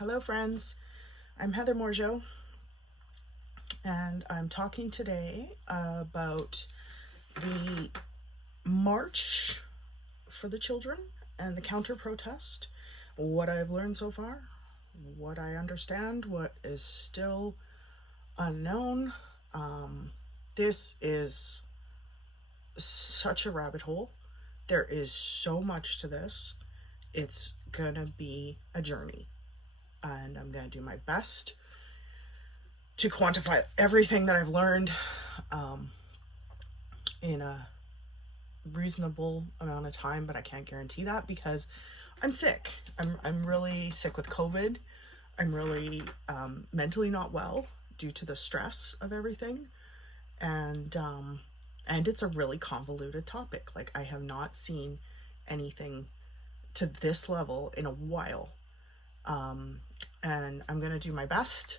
Hello friends, I'm Heather Morgeau, and I'm talking today about the march for the children and the counter protest, what I've learned so far, what I understand, what is still unknown. This is such a rabbit hole. There is so much to this. It's gonna be a journey, and I'm gonna do my best to quantify everything that I've learned in a reasonable amount of time, but I can't guarantee that because I'm sick. I'm really sick with COVID. I'm really mentally not well due to the stress of everything, and it's a really convoluted topic. Like, I have not seen anything to this level in a while, and I'm gonna do my best,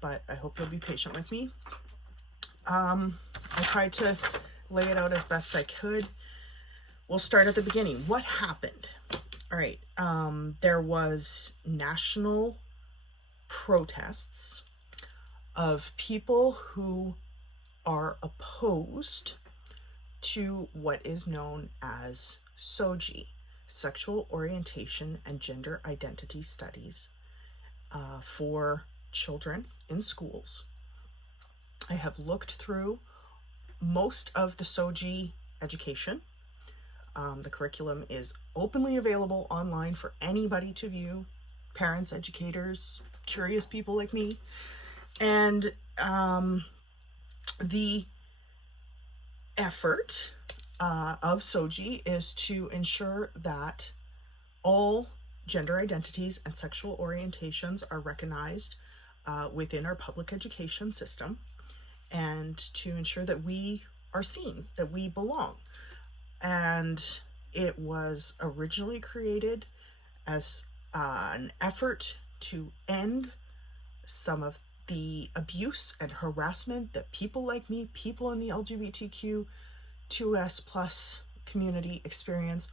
but I hope you'll be patient with me. I tried to lay it out as best I could. We'll start at the beginning. What happened? All right. There was national protests of people who are opposed to what is known as SOGI, Sexual Orientation and Gender Identity Studies, for children in schools. I have looked through most of the SOGI education. The curriculum is openly available online for anybody to view, parents, educators, curious people like me. And the effort of SOGI is to ensure that all gender identities and sexual orientations are recognized within our public education system, and to ensure that we are seen, that we belong. And it was originally created as an effort to end some of the abuse and harassment that people like me, people in the LGBTQ 2S plus community experience.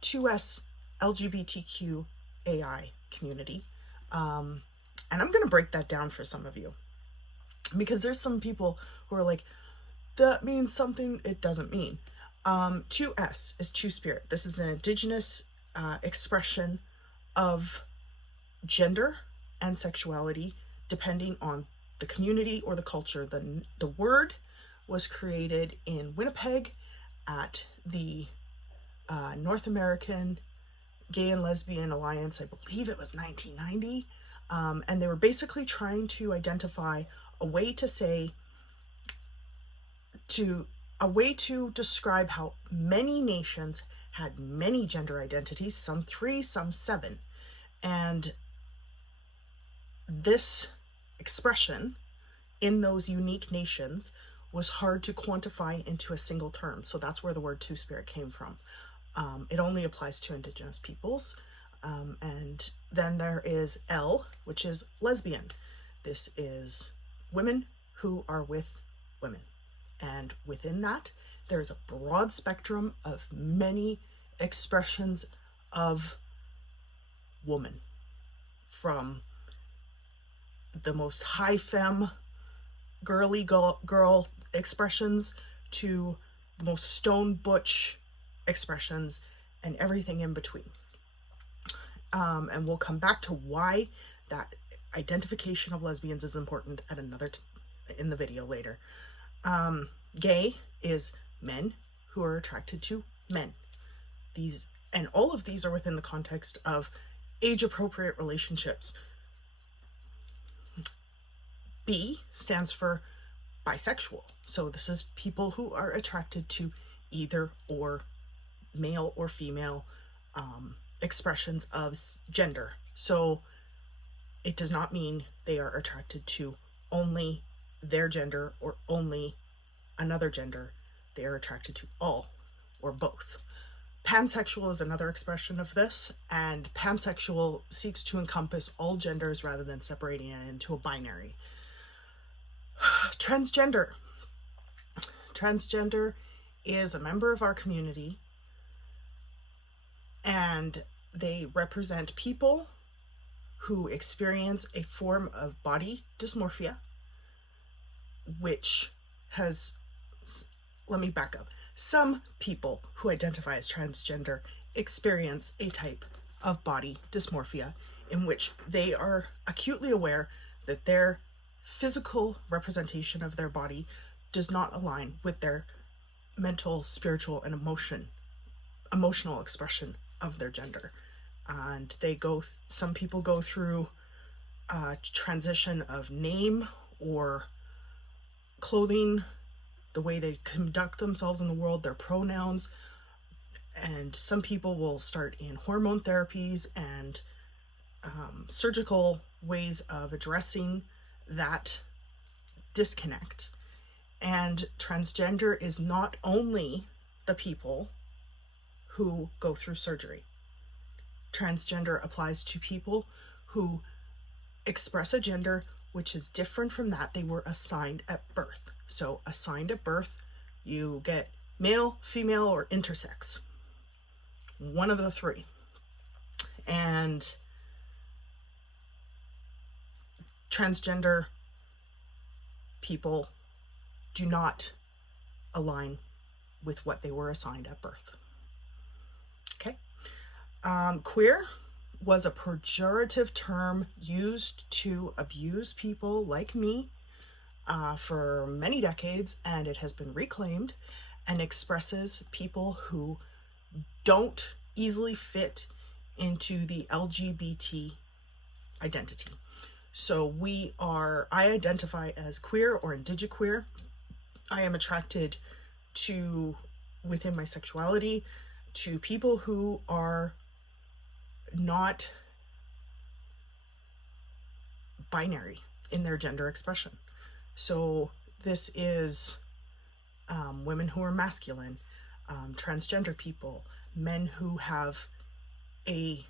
2S LGBTQAI community. And I'm going to break that down for some of you, because there's some people who are like, that means something it doesn't mean. 2S is two-spirit. This is an Indigenous expression of gender and sexuality depending on the community or the culture. The word was created in Winnipeg at the North American Gay and Lesbian Alliance. I believe it was 1990. And they were basically trying to identify a way to describe how many nations had many gender identities, some 3, some 7. And this expression in those unique nations was hard to quantify into a single term. So that's where the word two-spirit came from. It only applies to Indigenous peoples. And then there is L, which is lesbian. This is women who are with women. And within that, there's a broad spectrum of many expressions of woman, from the most high femme, girly girl expressions to the most stone butch expressions, and everything in between. And we'll come back to why that identification of lesbians is important at in the video later. Gay is men who are attracted to men. And all of these are within the context of age-appropriate relationships. B stands for bisexual. So this is people who are attracted to either or, male or female expressions of gender. So it does not mean they are attracted to only their gender or only another gender. They are attracted to all or both. Pansexual is another expression of this, and pansexual seeks to encompass all genders rather than separating it into a binary. Transgender. Transgender is a member of our community, and They represent people who experience a form of body dysmorphia, which has, let me back up. Some people who identify as transgender experience a type of body dysmorphia in which they are acutely aware that their physical representation of their body does not align with their mental, spiritual, and emotional expression of their gender. And some people go through a transition of name or clothing, the way they conduct themselves in the world, their pronouns. And some people will start in hormone therapies and surgical ways of addressing that disconnect. And transgender is not only the people who go through surgery. Transgender applies to people who express a gender which is different from that they were assigned at birth. So assigned at birth, you get male, female, or intersex. One of the three. And transgender people do not align with what they were assigned at birth. Okay. Queer was a pejorative term used to abuse people like me for many decades, and it has been reclaimed and expresses people who don't easily fit into the LGBT identity. So I identify as queer or indigiqueer. I am attracted to, within my sexuality, to people who are not binary in their gender expression. So this is women who are masculine, transgender people, men who have a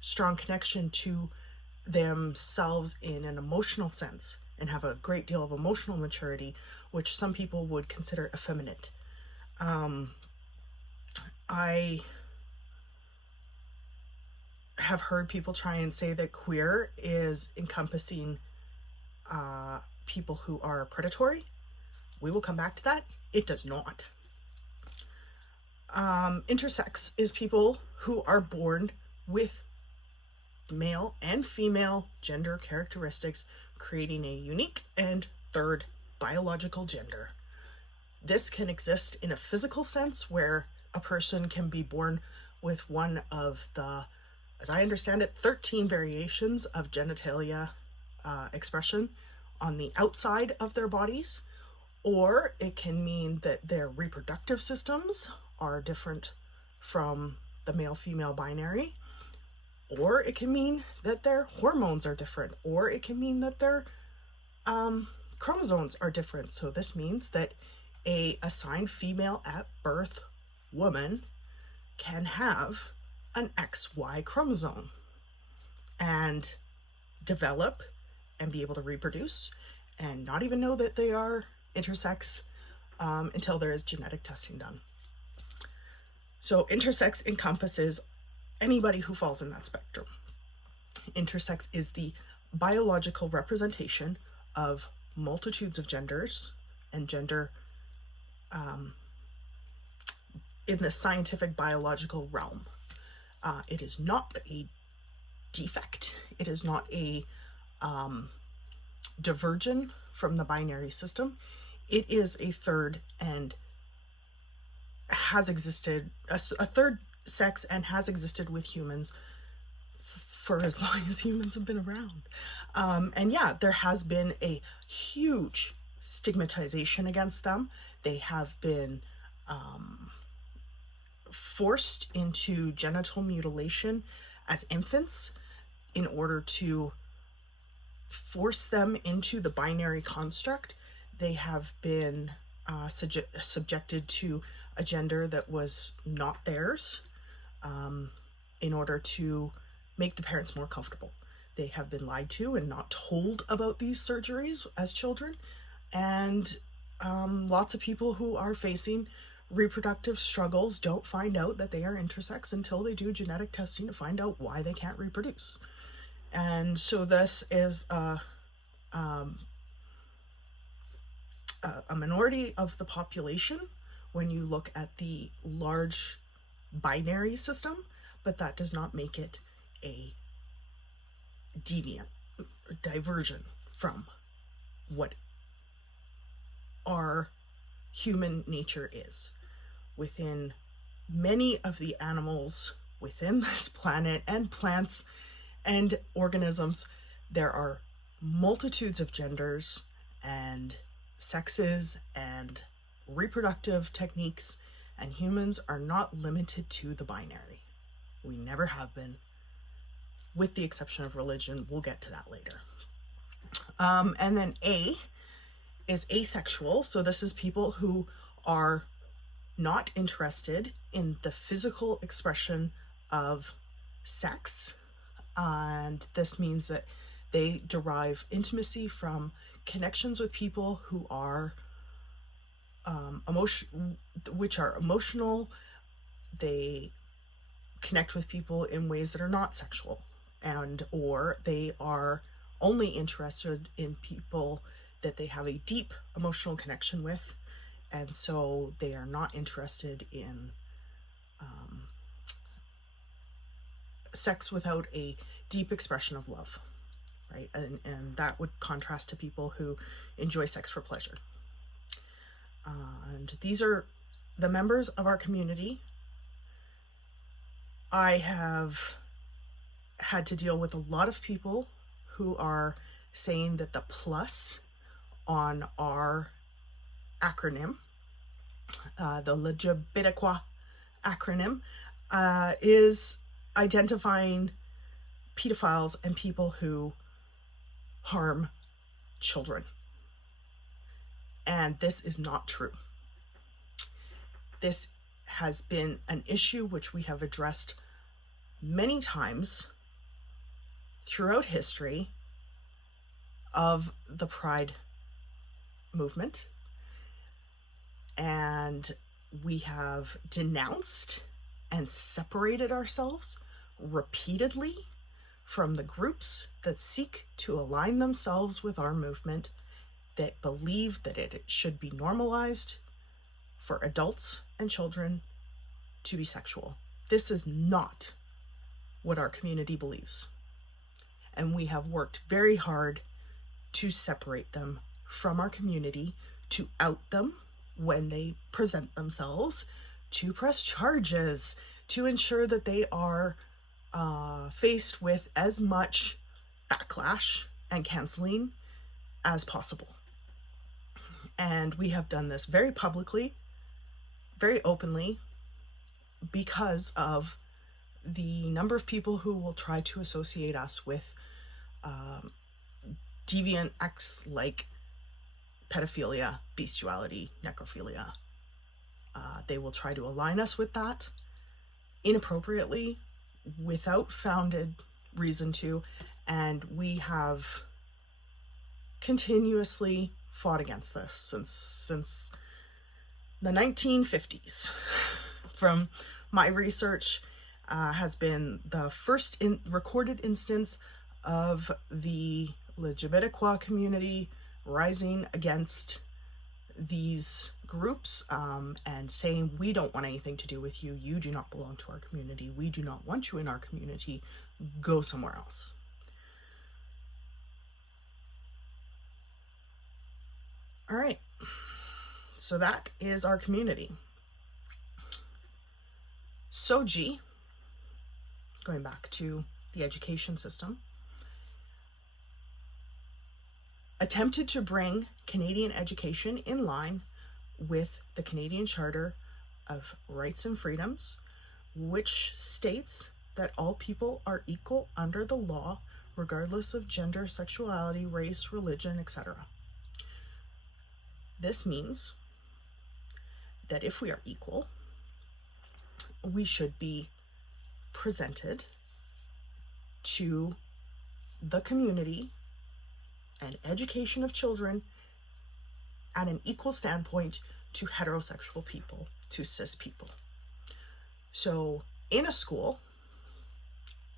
strong connection to themselves in an emotional sense and have a great deal of emotional maturity, which some people would consider effeminate. I have heard people try and say that queer is encompassing people who are predatory. We will come back to that. It does not. Intersex is people who are born with male and female gender characteristics, creating a unique and third biological gender. This can exist in a physical sense, where a person can be born with one of the, as I understand it, 13 variations of genitalia expression on the outside of their bodies, or it can mean that their reproductive systems are different from the male-female binary, or it can mean that their hormones are different, or it can mean that their chromosomes are different. So this means that a assigned female at birth woman can have an XY chromosome and develop and be able to reproduce and not even know that they are intersex until there is genetic testing done. So intersex encompasses anybody who falls in that spectrum. Intersex is the biological representation of multitudes of genders and gender in the scientific biological realm. It is not a defect. It is not a diversion from the binary system. It is a third and has existed, a third sex, and has existed with humans for as long as humans have been around. And yeah, there has been a huge stigmatization against them. They have been forced into genital mutilation as infants in order to force them into the binary construct. They have been subjected to a gender that was not theirs in order to make the parents more comfortable. They have been lied to and not told about these surgeries as children. And lots of people who are facing reproductive struggles don't find out that they are intersex until they do genetic testing to find out why they can't reproduce. And so this is a minority of the population when you look at the large binary system, but that does not make it a deviant diversion from what our human nature is. Within many of the animals within this planet and plants and organisms, there are multitudes of genders and sexes and reproductive techniques, and humans are not limited to the binary. We never have been, with the exception of religion. We'll get to that later. And then A is asexual. So this is people who are not interested in the physical expression of sex. And this means that they derive intimacy from connections with people who are which are emotional. They connect with people in ways that are not sexual, and or they are only interested in people that they have a deep emotional connection with, and so they are not interested in sex without a deep expression of love, right? And that would contrast to people who enjoy sex for pleasure. And these are the members of our community. I have had to deal with a lot of people who are saying that the plus on our acronym, the LGBTQ acronym, is identifying pedophiles and people who harm children. And this is not true. This has been an issue which we have addressed many times throughout history of the Pride movement. And we have denounced and separated ourselves repeatedly from the groups that seek to align themselves with our movement, that believe that it should be normalized for adults and children to be sexual. This is not what our community believes. And we have worked very hard to separate them from our community, to out them when they present themselves, to press charges, to ensure that they are faced with as much backlash and canceling as possible. And we have done this very publicly, very openly, because of the number of people who will try to associate us with deviant acts like pedophilia, bestiality, necrophilia. They will try to align us with that inappropriately, without founded reason to, and we have continuously fought against this since the 1950s. From my research, has been the first recorded instance of the LGBTQ community rising against these groups and saying, we don't want anything to do with you. You do not belong to our community. We do not want you in our community. Go somewhere else. All right. So that is our community. Soji, going back to the education system, attempted to bring Canadian education in line with the Canadian Charter of Rights and Freedoms, which states that all people are equal under the law, regardless of gender, sexuality, race, religion, etc. This means that if we are equal, we should be presented to the community and education of children at an equal standpoint to heterosexual people to cis people. So in a school,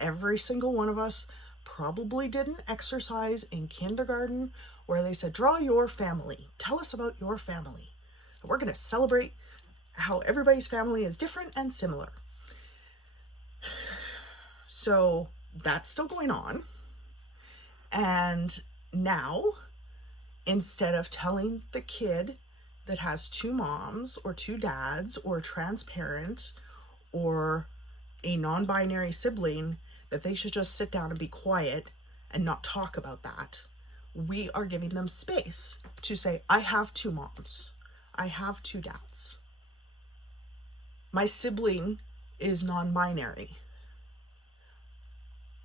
every single one of us probably did an exercise in kindergarten where they said, draw your family. Tell us about your family. We're going to celebrate how everybody's family is different and similar. So that's still going on. And now, instead of telling the kid that has two moms or two dads or a trans parent or a non-binary sibling that they should just sit down and be quiet and not talk about that, we are giving them space to say, I have two moms. I have two dads. My sibling is non-binary.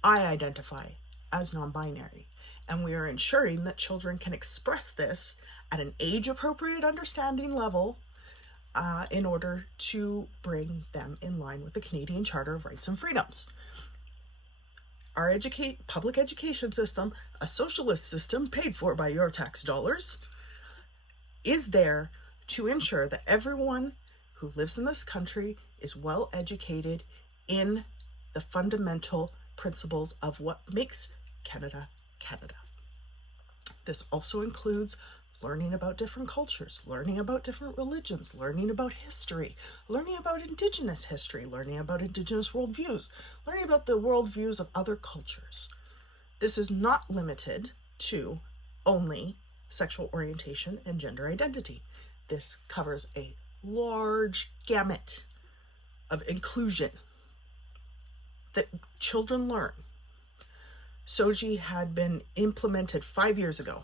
I identify as non-binary. And we are ensuring that children can express this at an age-appropriate understanding level in order to bring them in line with the Canadian Charter of Rights and Freedoms. Our public education system, a socialist system paid for by your tax dollars, is there to ensure that everyone who lives in this country is well educated in the fundamental principles of what makes Canada, Canada. This also includes learning about different cultures, learning about different religions, learning about history, learning about Indigenous history, learning about Indigenous worldviews, learning about the worldviews of other cultures. This is not limited to only sexual orientation and gender identity. This covers a large gamut of inclusion that children learn. SOGI had been implemented 5 years ago,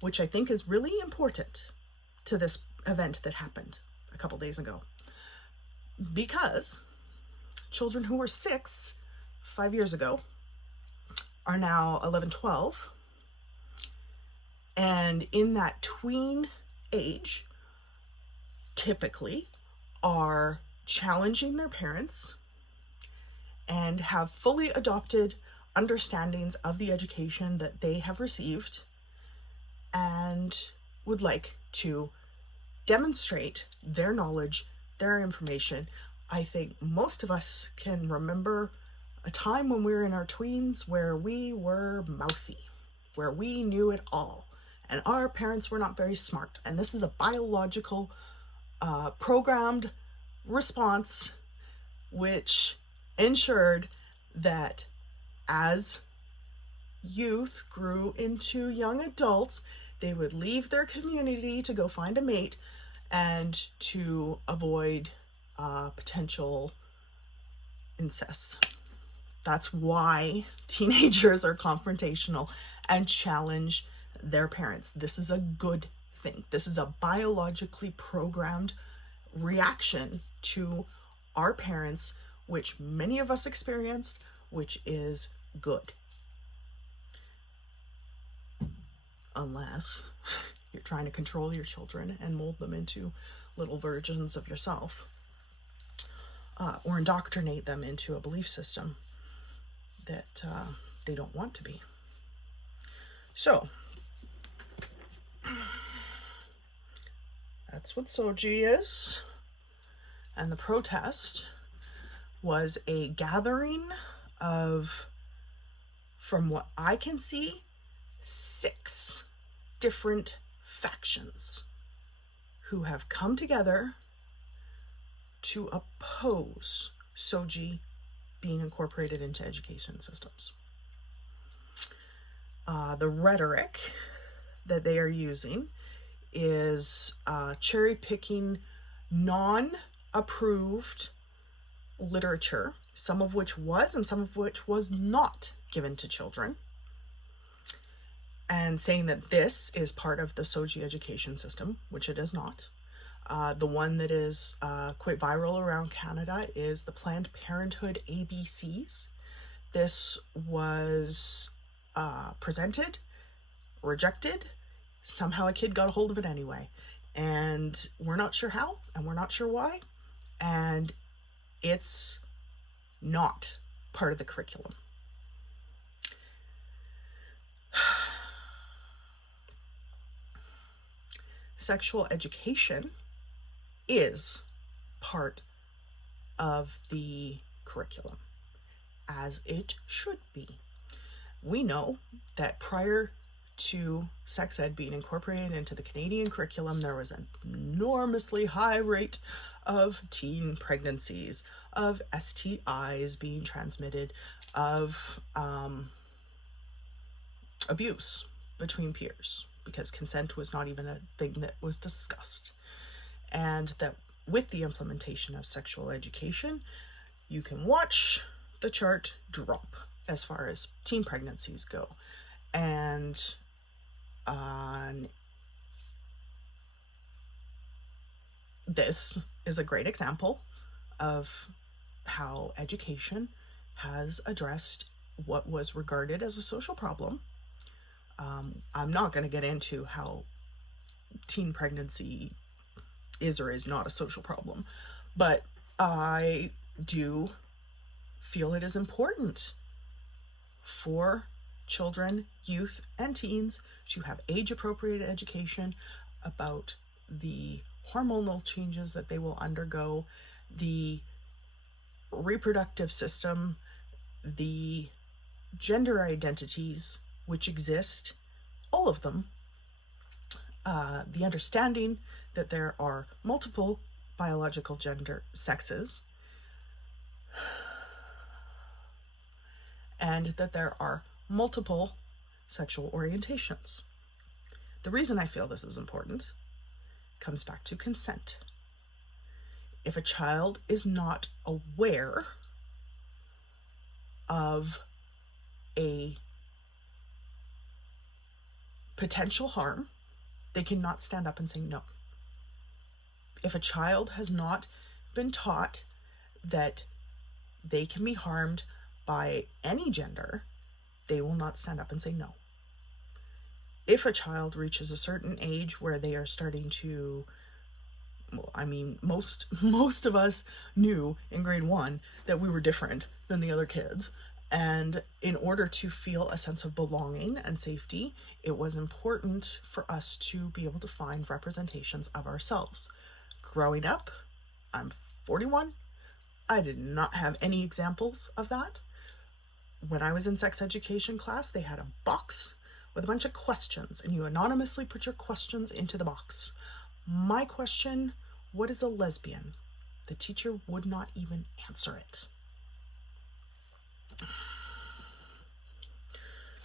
which I think is really important to this event that happened a couple days ago, because children who were 6 5 years ago are now 11, 12, and in that tween age typically are challenging their parents and have fully adopted understandings of the education that they have received and would like to demonstrate their knowledge, their information. I think most of us can remember a time when we were in our tweens where we were mouthy, where we knew it all, and our parents were not very smart. And this is a biological, programmed response which ensured that as youth grew into young adults, they would leave their community to go find a mate and to avoid potential incest. That's why teenagers are confrontational and challenge their parents. This is a good thing. This is a biologically programmed reaction to our parents, which many of us experienced, which is good. Unless you're trying to control your children and mold them into little versions of yourself, or indoctrinate them into a belief system that they don't want to be. So that's what SOGI is. And the protest was a gathering of, from what I can see, 6 different factions who have come together to oppose SOGI being incorporated into education systems. The rhetoric that they are using is cherry-picking non-approved literature, some of which was and some of which was not given to children, and saying that this is part of the SOGI education system, which it is not. The one that is quite viral around Canada is the Planned Parenthood ABCs. This was presented, rejected. Somehow a kid got a hold of it anyway. And we're not sure how, and we're not sure why. And it's not part of the curriculum. Sexual education is part of the curriculum, as it should be. We know that prior to sex ed being incorporated into the Canadian curriculum, there was an enormously high rate of teen pregnancies, of STIs being transmitted, of abuse between peers, because consent was not even a thing that was discussed. And that with the implementation of sexual education, you can watch the chart drop as far as teen pregnancies go. And this is a great example of how education has addressed what was regarded as a social problem. I'm not going to get into how teen pregnancy is or is not a social problem, but I do feel it is important for children, youth, and teens to have age-appropriate education about the hormonal changes that they will undergo, the reproductive system, the gender identities which exist, all of them, the understanding that there are multiple biological gender sexes, and that there are multiple sexual orientations. The reason I feel this is important comes back to consent. If a child is not aware of a potential harm, they cannot stand up and say no. If a child has not been taught that they can be harmed by any gender, they will not stand up and say no. If a child reaches a certain age where they are starting to, well, I mean, most of us knew in grade 1 that we were different than the other kids. And in order to feel a sense of belonging and safety, it was important for us to be able to find representations of ourselves. Growing up, I'm 41, I did not have any examples of that. When I was in sex education class, they had a box with a bunch of questions, and you anonymously put your questions into the box. My question, what is a lesbian? The teacher would not even answer it.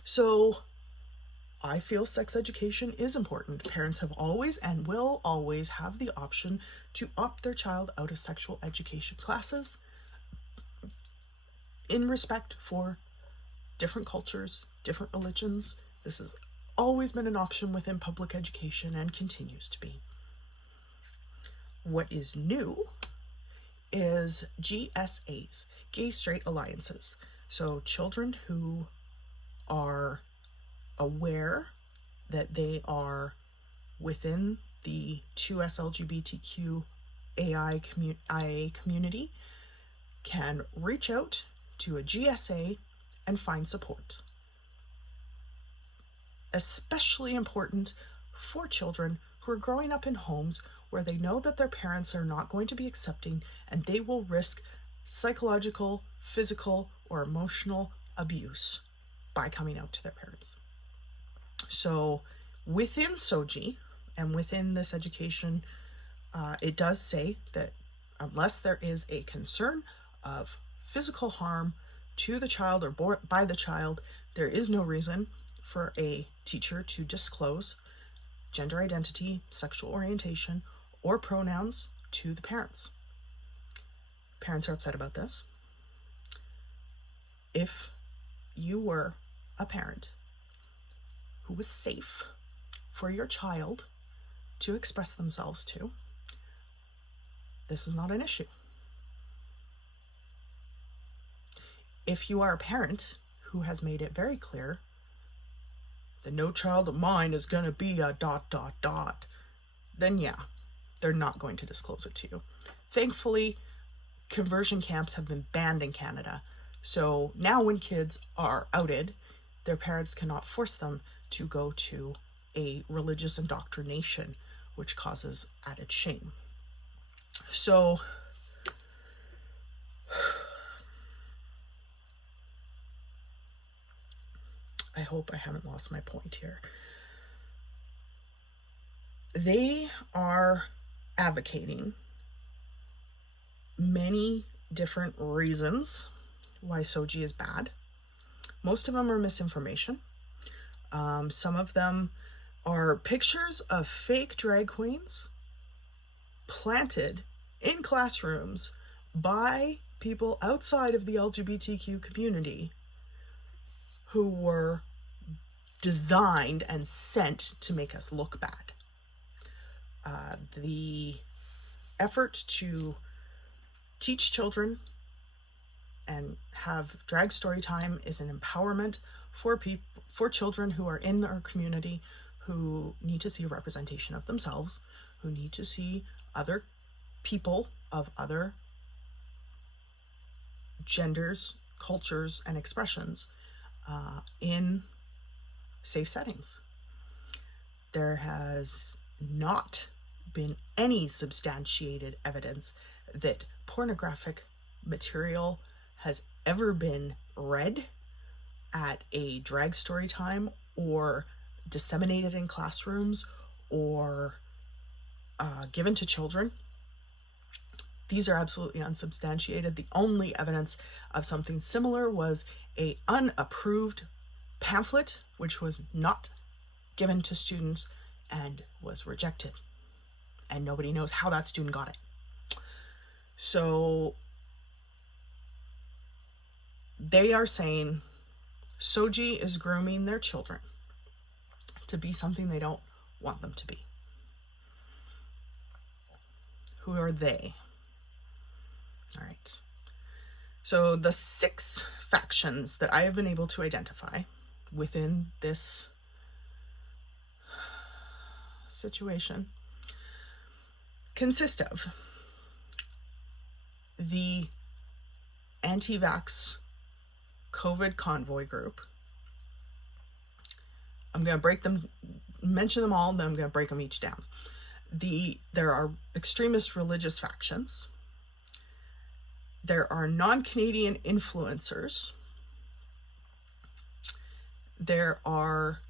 So I feel sex education is important. Parents have always and will always have the option to opt their child out of sexual education classes in respect for different cultures, different religions. This has always been an option within public education and continues to be. What is new is GSAs, gay straight alliances. So children who are aware that they are within the 2S LGBTQAI IA community can reach out to a GSA and find support. Especially important for children who are growing up in homes where they know that their parents are not going to be accepting, and they will risk psychological, physical, or emotional abuse by coming out to their parents. So within SOGI and within this education, it does say that unless there is a concern of physical harm to the child or by the child, there is no reason for a teacher to disclose gender identity, sexual orientation, or pronouns to the parents. Parents are upset about this. If you were a parent who was safe for your child to express themselves to, this is not an issue. If you are a parent who has made it very clear that no child of mine is going to be a ... then yeah, they're not going to disclose it to you. Thankfully, conversion camps have been banned in Canada. So now when kids are outed, their parents cannot force them to go to a religious indoctrination, which causes added shame. So I hope I haven't lost my point here. They are advocating many different reasons why soji is bad. Most of them are misinformation. Some of them are pictures of fake drag queens planted in classrooms by people outside of the LGBTQ community who were designed and sent to make us look bad. The effort to teach children and have drag story time is an empowerment for children who are in our community, who need to see a representation of themselves, who need to see other people of other genders, cultures, and expressions in safe settings. There has not been any substantiated evidence that pornographic material has ever been read at a drag story time or disseminated in classrooms or given to children. These are absolutely unsubstantiated. The only evidence of something similar was an unapproved pamphlet, which was not given to students and was rejected. And nobody knows how that student got it. So they are saying soji is grooming their children to be something they don't want them to be. Who are they? All right. So the 6 factions that I have been able to identify within this situation consist of the anti-vax COVID convoy group. I'm going to mention them all, and then I'm going to break them each down. There are extremist religious factions. There are non-Canadian influencers. There are,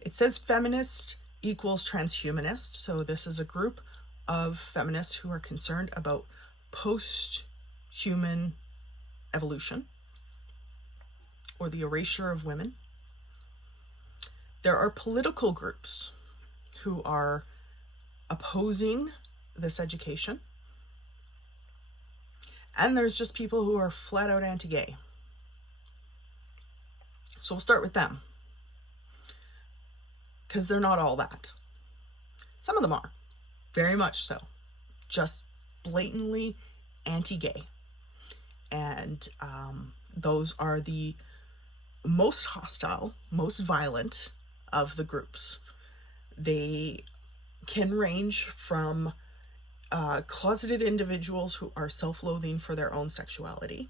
it says feminist equals transhumanist. So this is a group of feminists who are concerned about post-human evolution or the erasure of women. There are political groups who are opposing this education. And there's just people who are flat out anti-gay. So we'll start with them, because they're not all that. Some of them are, very much so, just blatantly anti-gay. And those are the most hostile, most violent of the groups. They can range from closeted individuals who are self-loathing for their own sexuality,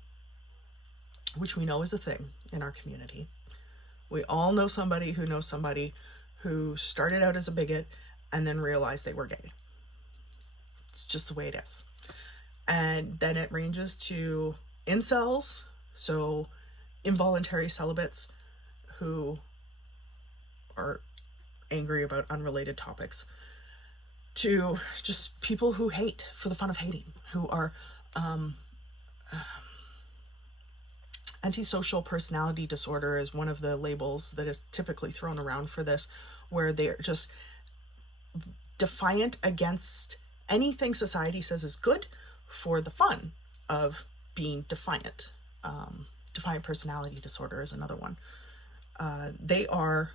which we know is a thing in our community. We all know somebody who knows somebody who started out as a bigot and then realized they were gay. It's just the way it is. And then it ranges to incels, so involuntary celibates who are angry about unrelated topics, to just people who hate for the fun of hating, who are antisocial personality disorder is one of the labels that is typically thrown around for this, where they're just defiant against anything society says is good for the fun of being defiant. Defiant personality disorder is another one. They are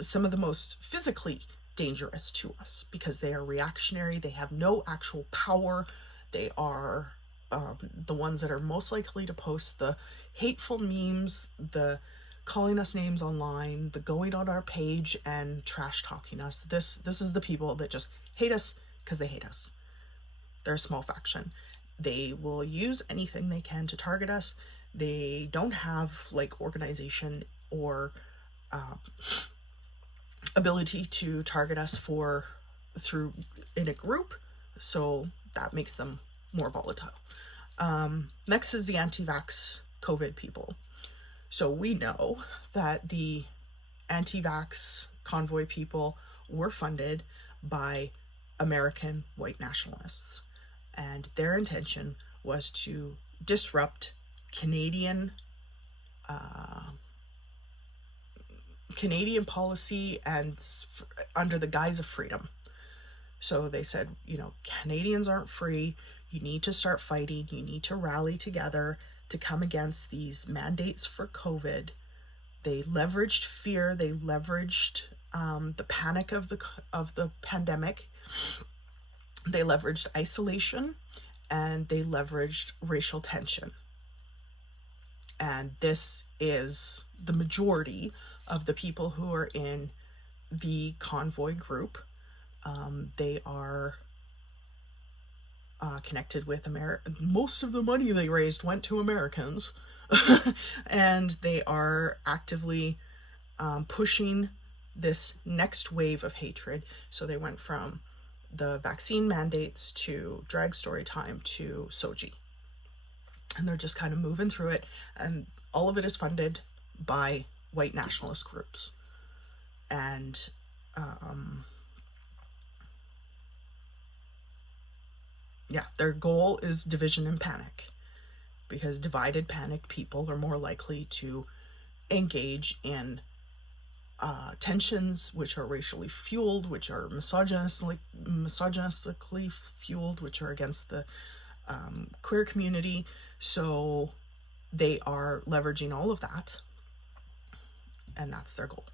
some of the most physically dangerous to us because they are reactionary. They have no actual power. They are the ones that are most likely to post the hateful memes, the calling us names online, the going on our page and trash talking us. This is the people that just hate us because they hate us. They're a small faction. They will use anything they can to target us. They don't have like organization or ability to target us through in a group, so that makes them more volatile. Next is the anti-vax COVID people. So we know that the anti-vax convoy people were funded by American white nationalists, and their intention was to disrupt Canadian policy and under the guise of freedom. So they said, Canadians aren't free. You need to start fighting. You need to rally together to come against these mandates for COVID. They leveraged fear. They leveraged the panic of the pandemic. They leveraged isolation, and they leveraged racial tension. And this is the majority of the people who are in the convoy group. They are connected with America. Most of the money they raised went to Americans. And they are actively pushing this next wave of hatred. So they went from the vaccine mandates to drag story time to Soji. And they're just kind of moving through it. And all of it is funded by white nationalist groups. And their goal is division and panic, because divided, panicked people are more likely to engage in tensions which are racially fueled, which are misogynistically fueled, which are against the queer community. So they are leveraging all of that, and that's their goal.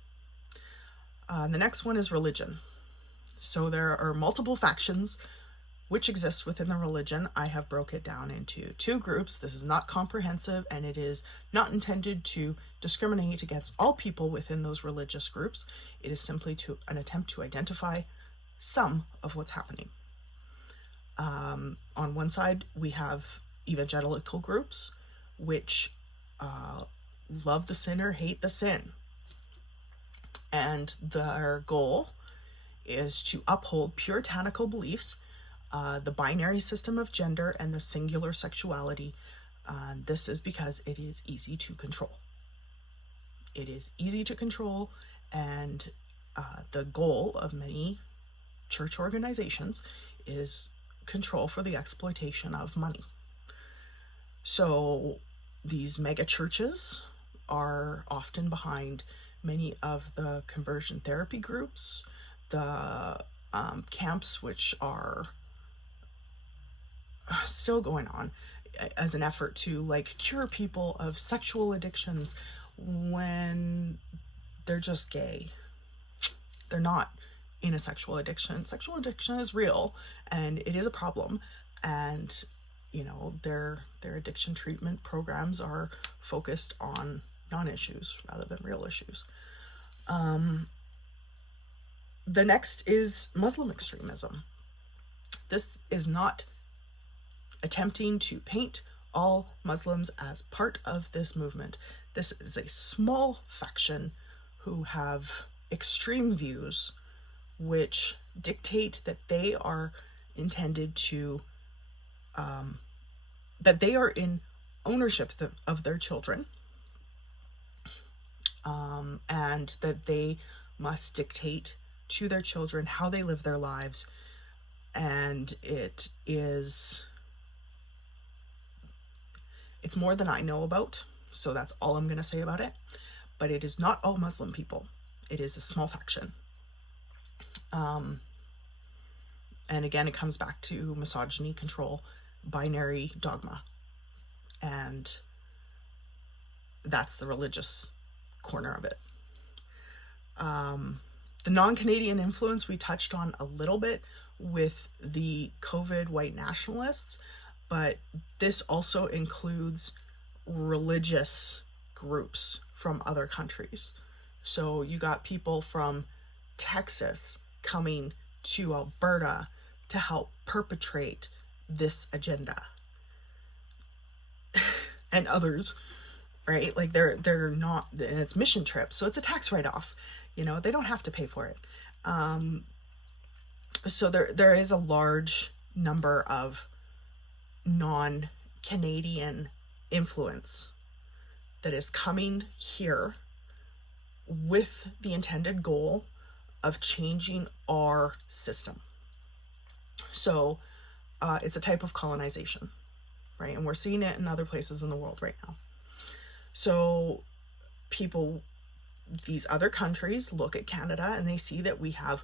The next one is religion. So there are multiple factions which exist within the religion. I have broke it down into 2 groups. This is not comprehensive, and it is not intended to discriminate against all people within those religious groups. It is simply an attempt to identify some of what's happening. On one side, we have evangelical groups, which love the sinner, hate the sin. And their goal is to uphold puritanical beliefs, the binary system of gender, and the singular sexuality. This is because it is easy to control. It is easy to control, and the goal of many church organizations is control for the exploitation of money. So these mega churches are often behind many of the conversion therapy groups, the camps, which are still going on as an effort to cure people of sexual addictions when they're just gay. They're not in a sexual addiction. Sexual addiction is real, and it is a problem, and their addiction treatment programs are focused on non-issues rather than real issues. The next is Muslim extremism. This is not attempting to paint all Muslims as part of this movement. This is a small faction who have extreme views which dictate that they are intended to that they are in ownership of their children, and that they must dictate to their children how they live their lives. And it's more than I know about, so that's all I'm going to say about it. But it is not all Muslim people. It is a small faction. And again, it comes back to misogyny, control, binary dogma. And that's the religious corner of it. The non-Canadian influence we touched on a little bit with the COVID white nationalists, but this also includes religious groups from other countries. So you got people from Texas coming to Alberta to help perpetrate this agenda. And others, right? They're not, and it's mission trips, so it's a tax write-off. They don't have to pay for it. So there is a large number of non Canadian influence that is coming here with the intended goal of changing our system. So it's a type of colonization, right? And we're seeing it in other places in the world right now. So these other countries look at Canada and they see that we have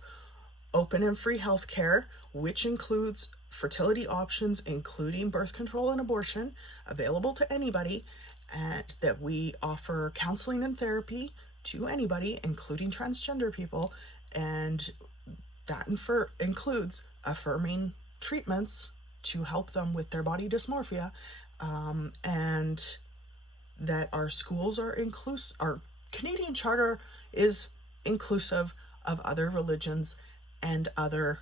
open and free healthcare, which includes fertility options, including birth control and abortion, available to anybody, and that we offer counseling and therapy to anybody, including transgender people, and that includes affirming treatments to help them with their body dysmorphia, and that our schools are inclusive. Our Canadian Charter is inclusive of other religions and other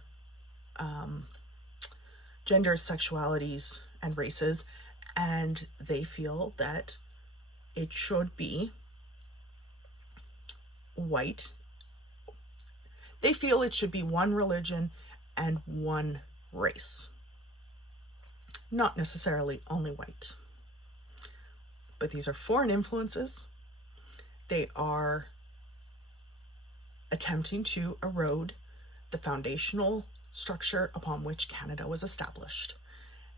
genders, sexualities, and races, and they feel that it should be white. They feel it should be one religion and one race, not necessarily only white. But these are foreign influences. They are attempting to erode the foundational structure upon which Canada was established.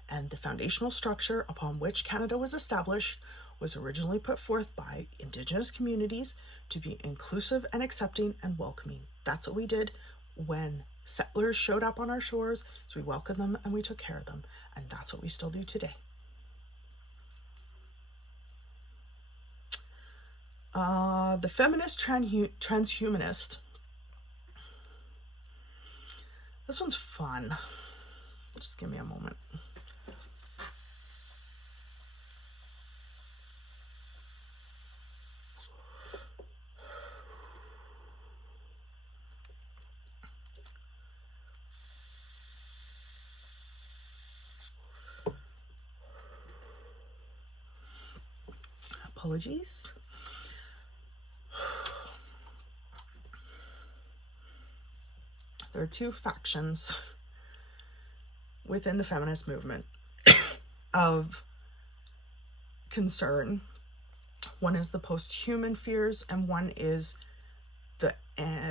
And the foundational structure upon which Canada was established was originally put forth by Indigenous communities to be inclusive and accepting and welcoming. That's what we did when settlers showed up on our shores. So we welcomed them and we took care of them. And that's what we still do today. The feminist transhumanist. This one's fun. Just give me a moment. Apologies. There are two factions within the feminist movement of concern. One is the post-human fears, and one is the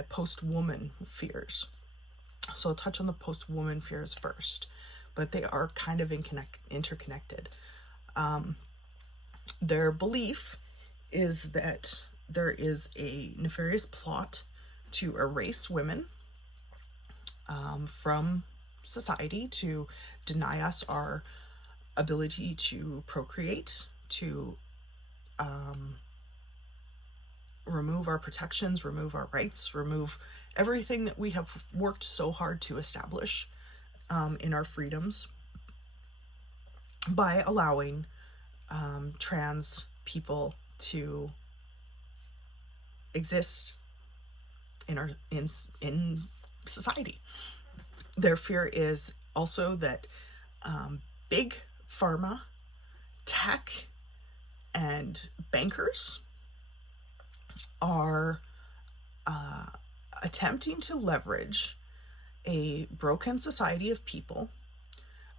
post-woman fears. So I'll touch on the post-woman fears first, but they are kind of interconnected. Their belief is that there is a nefarious plot to erase women from society, to deny us our ability to procreate, to remove our protections, remove our rights, remove everything that we have worked so hard to establish in our freedoms, by allowing trans people to exist in society. Their fear is also that big pharma, tech, and bankers are attempting to leverage a broken society of people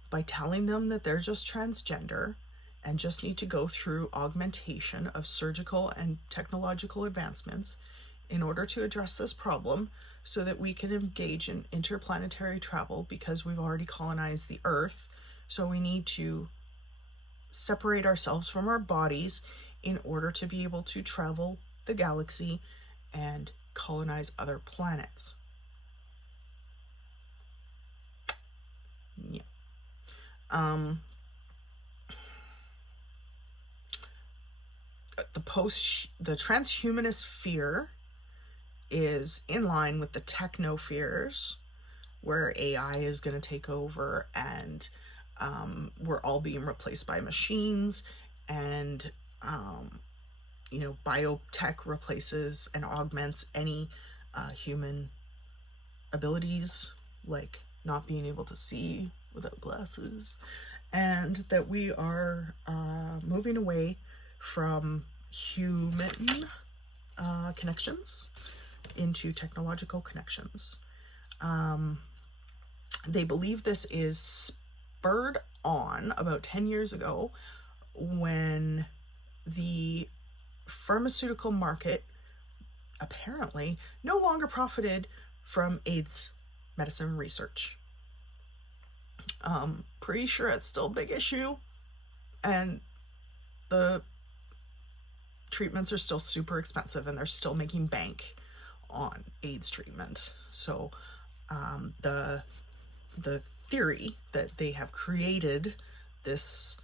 by telling them that they're just transgender and just need to go through augmentation of surgical and technological advancements in order to address this problem, so that we can engage in interplanetary travel, because we've already colonized the Earth. So we need to separate ourselves from our bodies in order to be able to travel the galaxy and colonize other planets. Yeah. The transhumanist fear is in line with the techno fears, where AI is going to take over and we're all being replaced by machines, and biotech replaces and augments any human abilities, like not being able to see without glasses, and that we are moving away from human connections into technological connections. They believe this is spurred on about 10 years ago when the pharmaceutical market apparently no longer profited from AIDS medicine research. Pretty sure it's still a big issue, and the treatments are still super expensive, and they're still making bank on AIDS treatment. So the theory that they have created this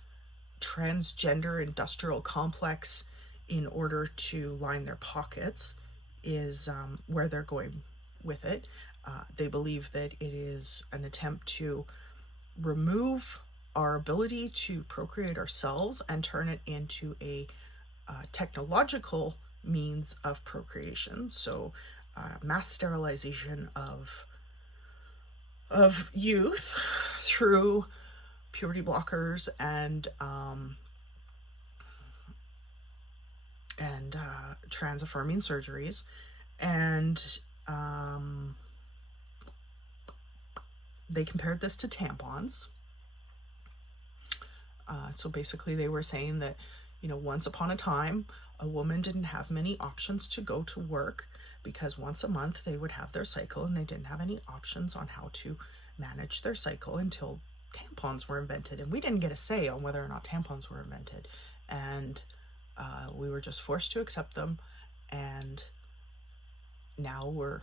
transgender industrial complex in order to line their pockets is where they're going with it. They believe that it is an attempt to remove our ability to procreate ourselves and turn it into a technological means of procreation. So mass sterilization of youth through puberty blockers and trans affirming surgeries. And they compared this to tampons. So basically they were saying that, once upon a time, a woman didn't have many options to go to work because once a month they would have their cycle, and they didn't have any options on how to manage their cycle until tampons were invented. And we didn't get a say on whether or not tampons were invented. And we were just forced to accept them. And now we're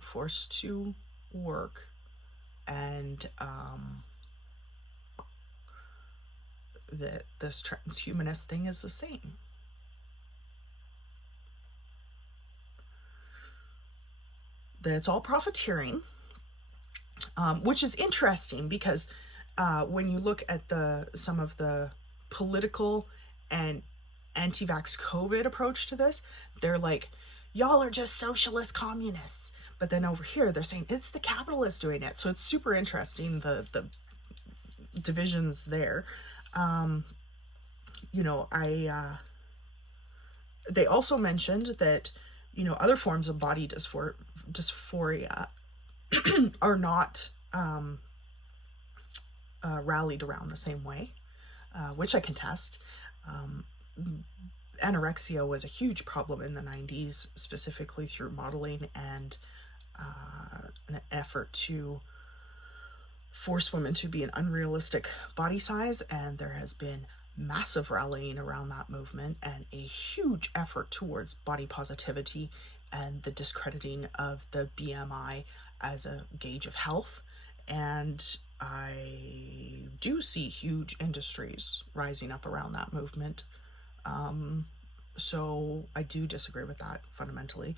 forced to work. And that this transhumanist thing is the same. That it's all profiteering, which is interesting because when you look at some of the political and anti-vax COVID approach to this, they're like, y'all are just socialist communists. But then over here, they're saying it's the capitalists doing it. So it's super interesting, the divisions there. They also mentioned that, other forms of body dysphoria are not rallied around the same way, which I contest. Anorexia was a huge problem in the 90s, specifically through modeling and an effort to force women to be an unrealistic body size, and there has been massive rallying around that movement and a huge effort towards body positivity and the discrediting of the BMI as a gauge of health. And I do see huge industries rising up around that movement. So I do disagree with that fundamentally.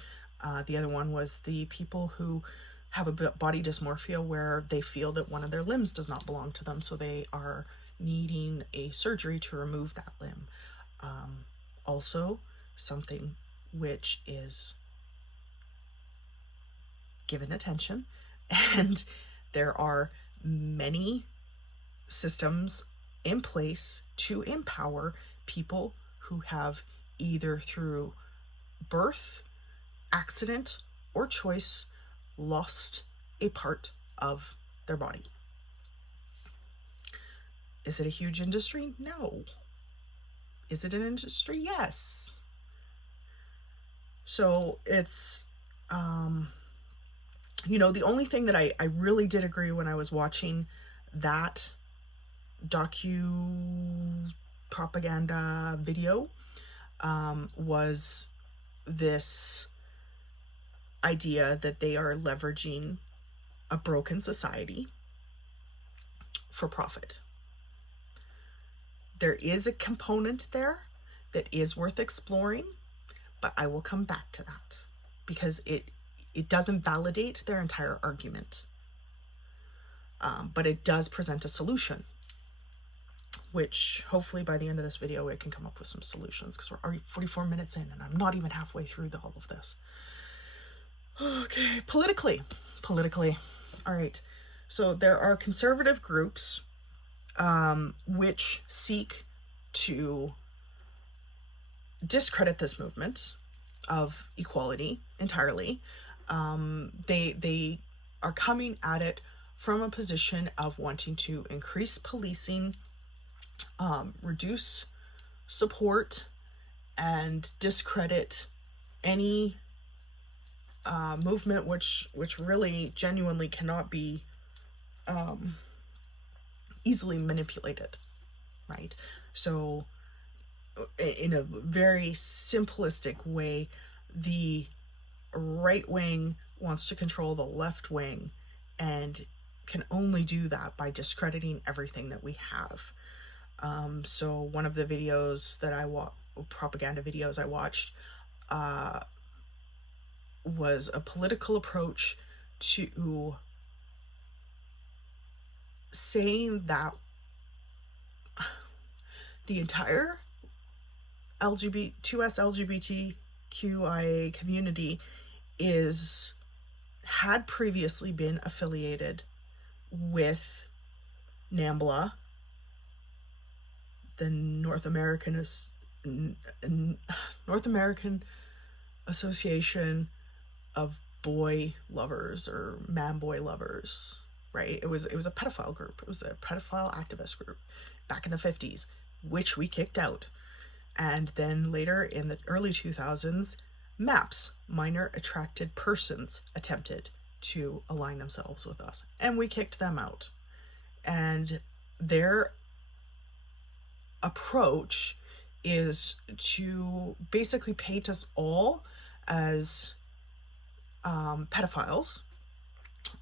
The other one was the people who have a body dysmorphia where they feel that one of their limbs does not belong to them, so they are needing a surgery to remove that limb. Also, something which is given attention, and there are many systems in place to empower people who have either through birth, accident, or choice lost a part of their body. Is it a huge industry? No. Is it an industry? Yes. So it's, the only thing that I really did agree when I was watching that propaganda video was this idea that they are leveraging a broken society for profit. There is a component there that is worth exploring, but I will come back to that because it doesn't validate their entire argument. But it does present a solution, which hopefully by the end of this video, I can come up with some solutions because we're already 44 minutes in and I'm not even halfway through all of this. Okay, politically. All right. So there are conservative groups which seek to discredit this movement of equality entirely. They are coming at it from a position of wanting to increase policing, reduce support, and discredit any movement which really genuinely cannot be easily manipulated, right? So in a very simplistic way, the right wing wants to control the left wing and can only do that by discrediting everything that we have. So one of the videos that propaganda videos I watched, was a political approach to saying that the entire 2S LGBTQIA community had previously been affiliated with NAMBLA, the North American Association of Boy Lovers, or Man Boy Lovers, right? It was a pedophile group. It was a pedophile activist group back in the 50s, which we kicked out. And then later in the early 2000s, MAPS, Minor Attracted Persons, attempted to align themselves with us, and we kicked them out. And their approach is to basically paint us all as pedophiles,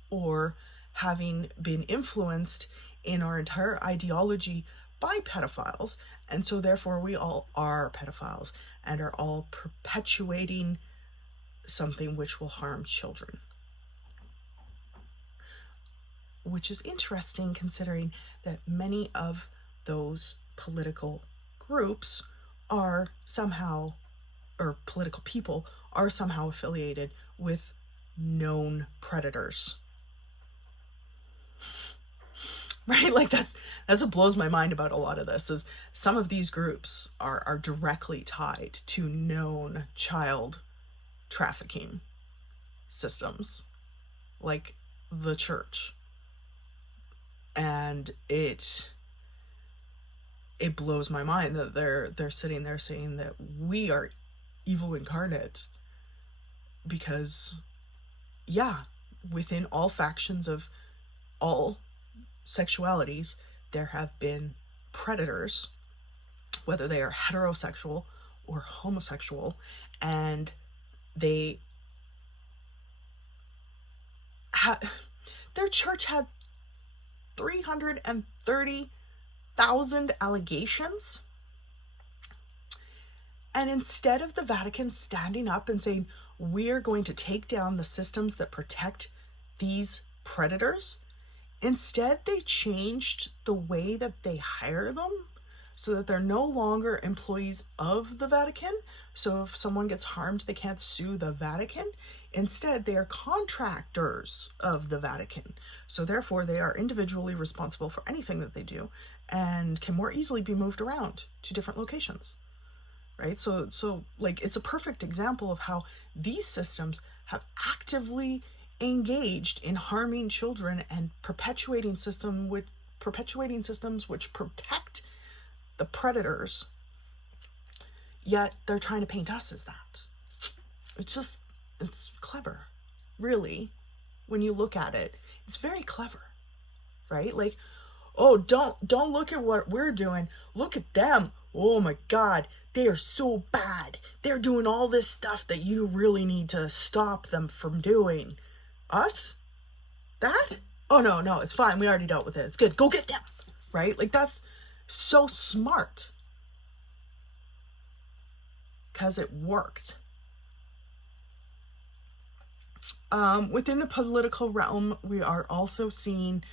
or having been influenced in our entire ideology by pedophiles, and so therefore we all are pedophiles and are all perpetuating something which will harm children. Which is interesting, considering that many of those political groups are somehow, or political people are somehow affiliated with known predators. Right? Like that's what blows my mind about a lot of this, is some of these groups are directly tied to known child trafficking systems, like the church. And it blows my mind that they're sitting there saying that we are evil incarnate, because within all factions of all sexualities, there have been predators, whether they are heterosexual or homosexual, and their church had 330,000 allegations. And instead of the Vatican standing up and saying, we're going to take down the systems that protect these predators, instead they changed the way that they hire them so that they're no longer employees of the Vatican. So if someone gets harmed, they can't sue the Vatican. Instead, they are contractors of the Vatican. So therefore, they are individually responsible for anything that they do and can more easily be moved around to different locations. Right? So like, it's a perfect example of how these systems have actively engaged in harming children and perpetuating systems which protect the predators, yet they're trying to paint us as that. It's clever, really. When you look at it, it's very clever, right? Like, oh, don't look at what we're doing. Look at them. Oh my God, they are so bad. They're doing all this stuff that you really need to stop them from doing. Us? That? Oh no, it's fine. We already dealt with it. It's good. Go get them. Right? Like, that's so smart. Because it worked. Within the political realm, we are also seeing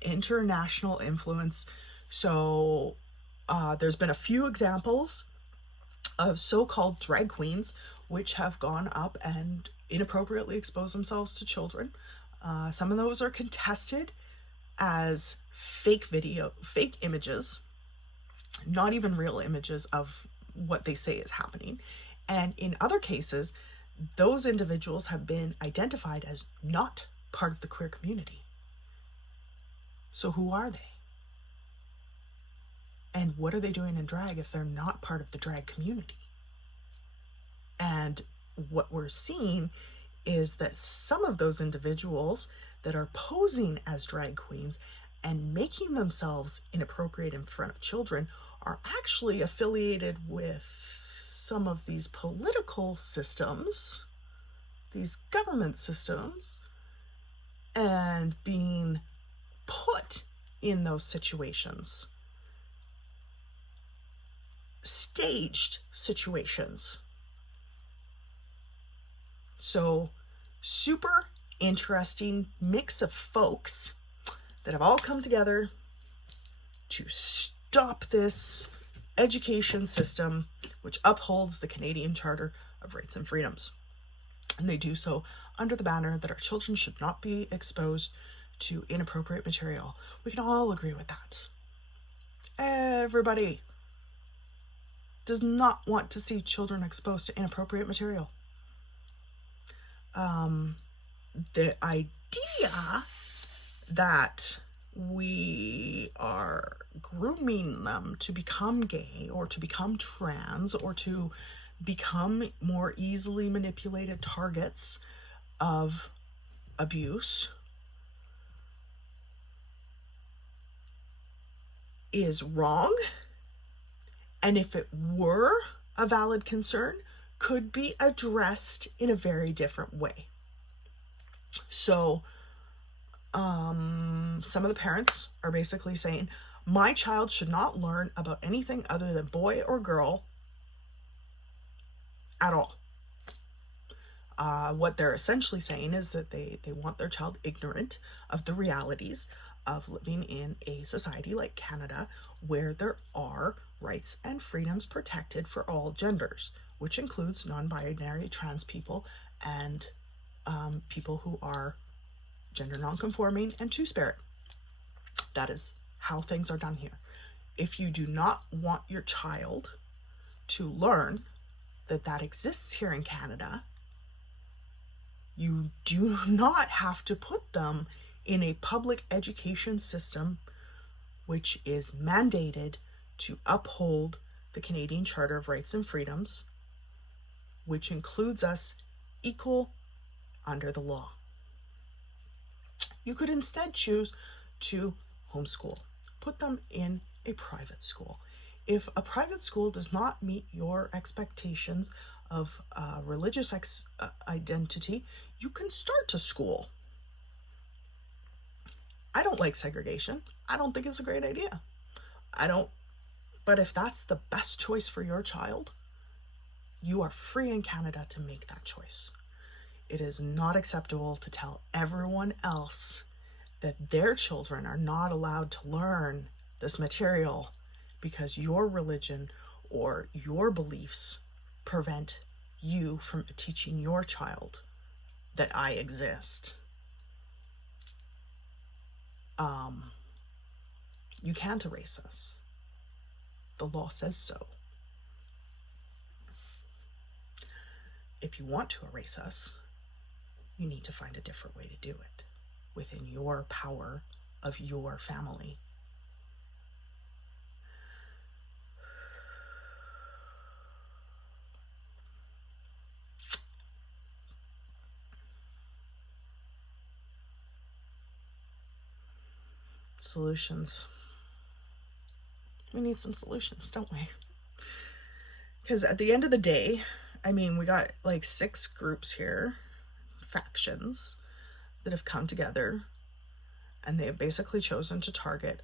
international influence. So there's been a few examples of so-called drag queens which have gone up and inappropriately exposed themselves to children. Some of those are contested as fake images, not even real images of what they say is happening. And in other cases, those individuals have been identified as not part of the queer community. So who are they? And what are they doing in drag if they're not part of the drag community? And what we're seeing is that some of those individuals that are posing as drag queens and making themselves inappropriate in front of children are actually affiliated with some of these political systems, these government systems, and being put in those situations, staged situations. So, super interesting mix of folks that have all come together to stop this education system which upholds the Canadian Charter of Rights and Freedoms. And they do so under the banner that our children should not be exposed to inappropriate material. We can all agree with that. Everybody does not want to see children exposed to inappropriate material. The idea that we are grooming them to become gay or to become trans or to become more easily manipulated targets of abuse is wrong. And if it were a valid concern, could be addressed in a very different way. So, some of the parents are basically saying, my child should not learn about anything other than boy or girl at all. What they're essentially saying is that they want their child ignorant of the realities of living in a society like Canada, where there are rights and freedoms protected for all genders, which includes non-binary trans people and people who are gender non-conforming and two-spirit. That is how things are done here. If you do not want your child to learn that that exists here in Canada, you do not have to put them in a public education system which is mandated to uphold the Canadian Charter of Rights and Freedoms, which includes us equal under the law. You could instead choose to homeschool, put them in a private school. If a private school does not meet your expectations of religious identity, you can start a school. I don't like segregation. I don't think it's a great idea. But if that's the best choice for your child, you are free in Canada to make that choice. It is not acceptable to tell everyone else that their children are not allowed to learn this material because your religion or your beliefs prevent you from teaching your child that I exist. You can't erase us. The law says so. If you want to erase us, you need to find a different way to do it within your power of your family. Solutions. We need some solutions, don't we? Because at the end of the day, I mean, we got like 6 groups here, factions, that have come together, and they have basically chosen to target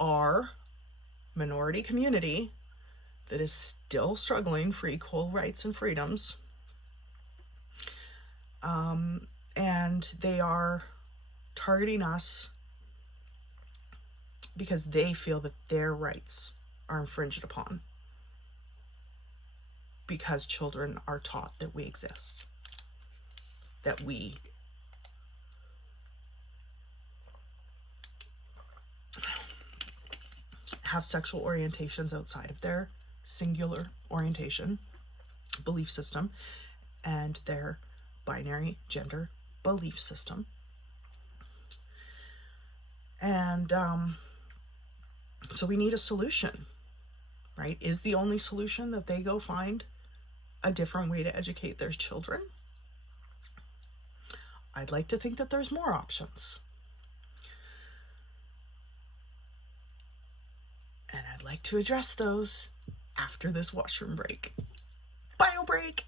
our minority community that is still struggling for equal rights and freedoms. And they are targeting us because they feel that their rights are infringed upon because children are taught that we exist, that we have sexual orientations outside of their singular orientation, belief system, and their binary gender belief system. And so we need a solution, right? Is the only solution that they go find a different way to educate their children? I'd like to think that there's more options. And I'd like to address those after this washroom break. Bio break!